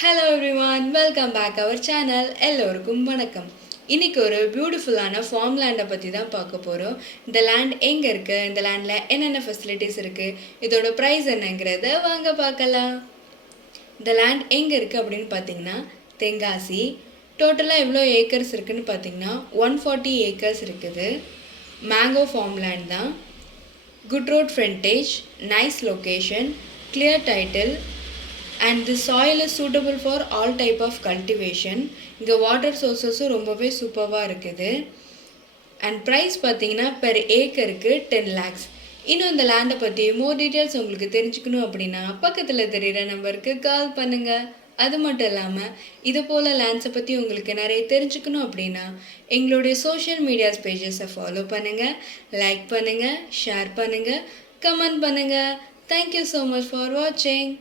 Hello everyone, welcome back our channel. எல்லோருக்கும் வணக்கம். இன்றைக்கி ஒரு பியூட்டிஃபுல்லான ஃபார்ம் லேண்டை பற்றி தான் பார்க்க போகிறோம். இந்த லேண்ட் எங்கே இருக்குது, இந்த லேண்டில் என்னென்ன ஃபெசிலிட்டிஸ் இருக்குது, இதோட ப்ரைஸ் என்னங்கிறத வாங்க பார்க்கலாம். இந்த லேண்ட் எங்கே இருக்குது அப்படின்னு பார்த்தீங்கன்னா தென்காசி. டோட்டலாக எவ்வளோ ஏக்கர்ஸ் இருக்குதுன்னு பார்த்தீங்கன்னா 140 ஏக்கர்ஸ் இருக்குது. மேங்கோ ஃபார்ம் லேண்ட் தான். Good road frontage, nice location, clear title, and the soil is suitable for all type of cultivation. இங்கே வாட்டர் சோர்ஸஸும் ரொம்பவே சூப்பராக இருக்குது. அண்ட் ப்ரைஸ் பார்த்தீங்கன்னா பெர் ஏக்கருக்கு 10 lakhs. இன்னும் இந்த லேண்டை பற்றி மோர் டீட்டெயில்ஸ் உங்களுக்கு தெரிஞ்சுக்கணும் அப்படின்னா பக்கத்தில் தெரிகிற நம்பருக்கு கால் பண்ணுங்கள். அது மட்டும் இல்லாமல் இது போல் லேண்ட்ஸை பற்றி உங்களுக்கு நிறைய தெரிஞ்சுக்கணும் அப்படின்னா எங்களுடைய சோஷியல் மீடியாஸ் பேஜஸை ஃபாலோ பண்ணுங்கள், லைக் பண்ணுங்கள், ஷேர் பண்ணுங்கள், கமெண்ட் பண்ணுங்கள். தேங்க்யூ ஸோ மச் ஃபார் வாட்சிங்.